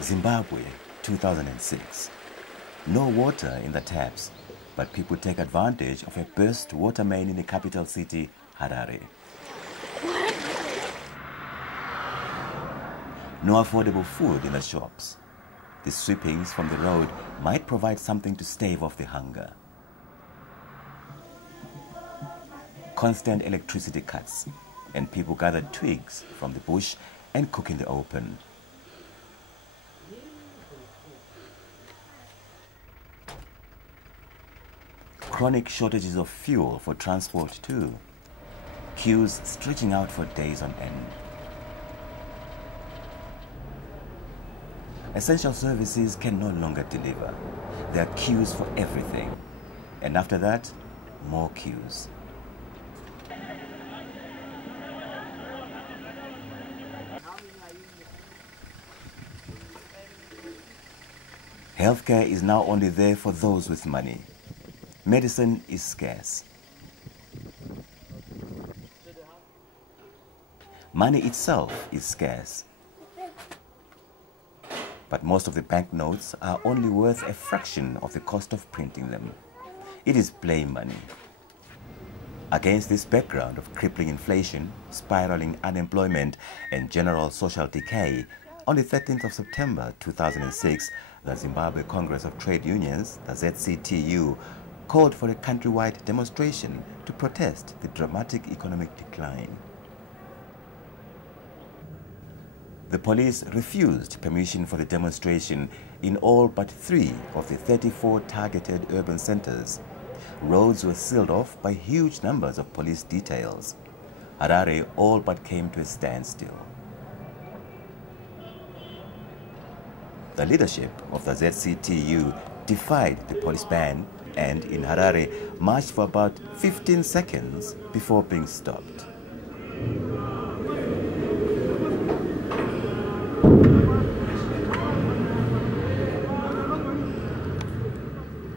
Zimbabwe, 2006. No water in the taps, but people take advantage of a burst water main in the capital city, Harare. No affordable food in the shops. The sweepings from the road might provide something to stave off the hunger. Constant electricity cuts, and people gather twigs from the bush and cook in the open. Chronic shortages of fuel for transport too. Queues stretching out for days on end. Essential services can no longer deliver. There are queues for everything. And after that, more queues. Healthcare is now only there for those with money. Medicine is scarce. Money itself is scarce. But most of the banknotes are only worth a fraction of the cost of printing them. It is play money. Against this background of crippling inflation, spiraling unemployment, and general social decay, on the 13th of September 2006, the Zimbabwe Congress of Trade Unions, the ZCTU, called for a countrywide demonstration to protest the dramatic economic decline. The police refused permission for the demonstration in all but 3 of the 34 targeted urban centers. Roads were sealed off by huge numbers of police details. Harare all but came to a standstill. The leadership of the ZCTU defied the police ban and in Harare marched for about 15 seconds before being stopped.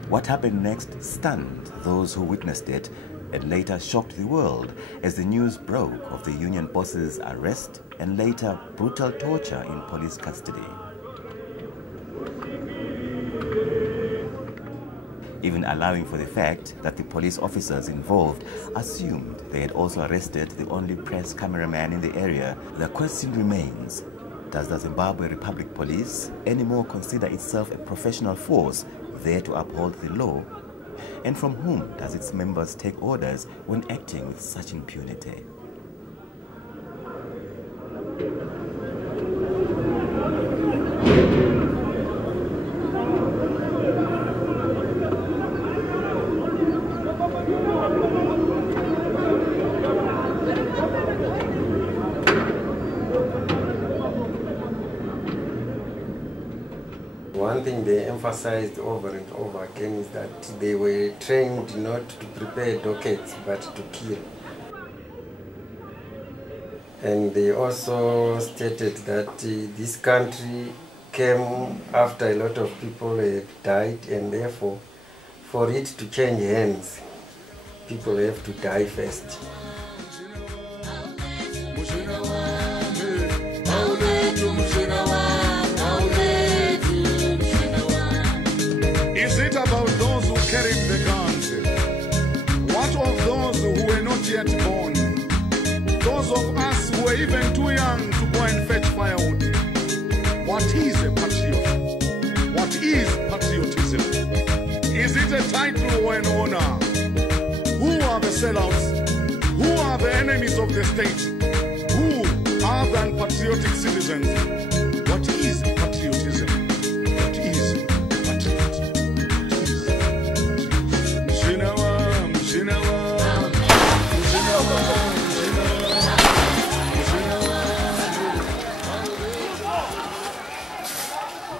What happened next stunned those who witnessed it and later shocked the world as the news broke of the union boss's arrest and later brutal torture in police custody. Even allowing for the fact that the police officers involved assumed they had also arrested the only press cameraman in the area, the question remains, does the Zimbabwe Republic Police anymore consider itself a professional force there to uphold the law? And from whom does its members take orders when acting with such impunity? One thing they emphasized over and over again is that they were trained not to prepare dockets but to kill. And they also stated that this country came after a lot of people had died, and therefore for it to change hands, people have to die first. Is it about those who carried the guns? What of those who were not yet born? Those of us who were even too young to go and fetch firewood? What is a patriot? What is patriotism? Is it a title or an honor? Who are the sellouts? Who are the enemies of the state? Who are the unpatriotic citizens? What is patriotism? What is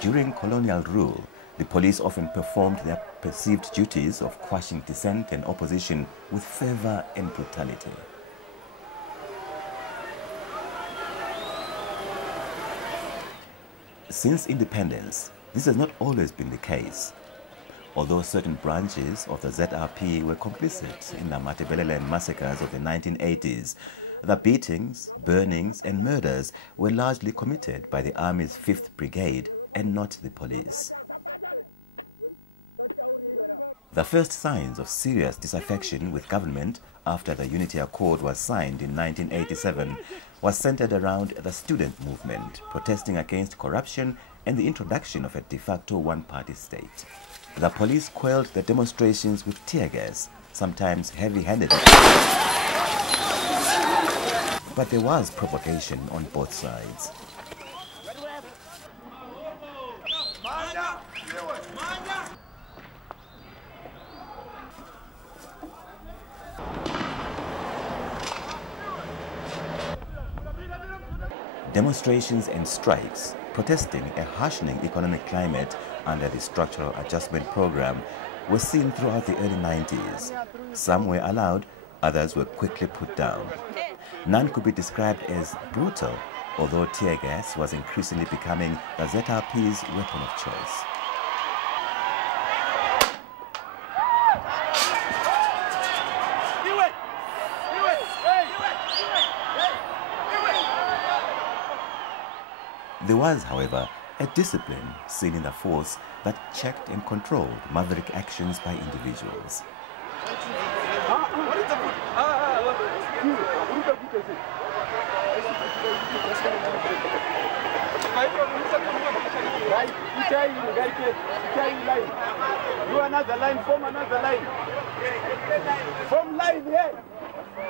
During colonial rule, the police often performed their perceived duties of quashing dissent and opposition with fervor and brutality. Since independence, this has not always been the case. Although certain branches of the ZRP were complicit in the Matabeleland massacres of the 1980s, the beatings, burnings and murders were largely committed by the Army's 5th Brigade and not the police. The first signs of serious disaffection with government after the Unity Accord was signed in 1987 was centered around the student movement, protesting against corruption and the introduction of a de facto one-party state. The police quelled the demonstrations with tear gas, sometimes heavy-handedly. But there was provocation on both sides. Demonstrations and strikes, protesting a harshening economic climate under the Structural Adjustment Program, were seen throughout the early 90s. Some were allowed, others were quickly put down. None could be described as brutal, although tear gas was increasingly becoming the ZRP's weapon of choice. There was, however, a discipline seen in the force that checked and controlled maverick actions by individuals. Do another line, form another line. Form line here.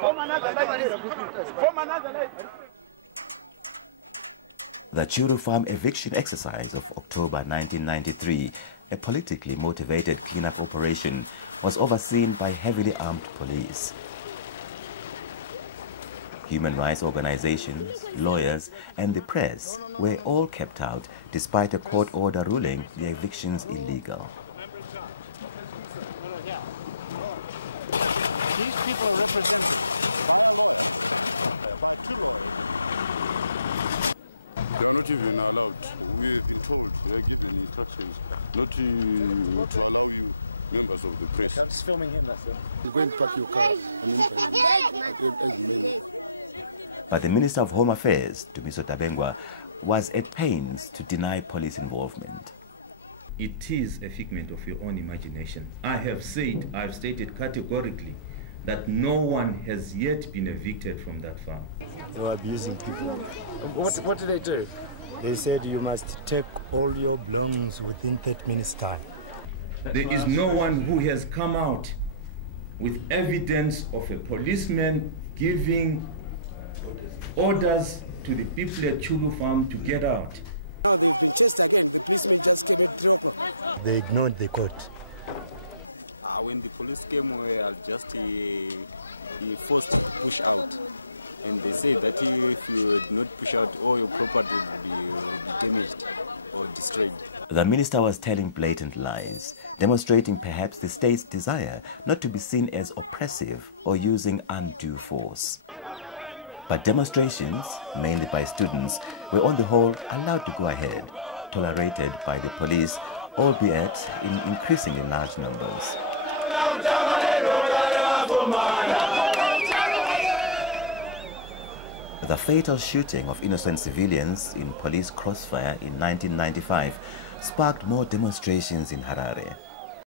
Form another line here. Form another line. The Churu Farm eviction exercise of October 1993, a politically motivated cleanup operation, was overseen by heavily armed police. Human rights organizations, lawyers, and the press were all kept out despite a court order ruling the evictions illegal. These people are represented by two lawyers. They're not even allowed. We've been told, they're given instructions not to allow you members of the press. I'm just filming him, that's it. You're going to pack your car. But the Minister of Home Affairs, Tumiso Tabengwa, was at pains to deny police involvement. It is a figment of your own imagination. I've stated categorically that no one has yet been evicted from that farm. They were abusing people. What did they do? They said you must take all your belongings within 30 minutes' time. There is no one who has come out with evidence of a policeman giving orders to the people at Chulu Farm to get out. They ignored the court. When the police came, we are just forced to push out. And they say that if you do not push out, all your property will be damaged or destroyed. The minister was telling blatant lies, demonstrating perhaps the state's desire not to be seen as oppressive or using undue force. But demonstrations, mainly by students, were on the whole allowed to go ahead, tolerated by the police, albeit in increasingly large numbers. The fatal shooting of innocent civilians in police crossfire in 1995 sparked more demonstrations in Harare.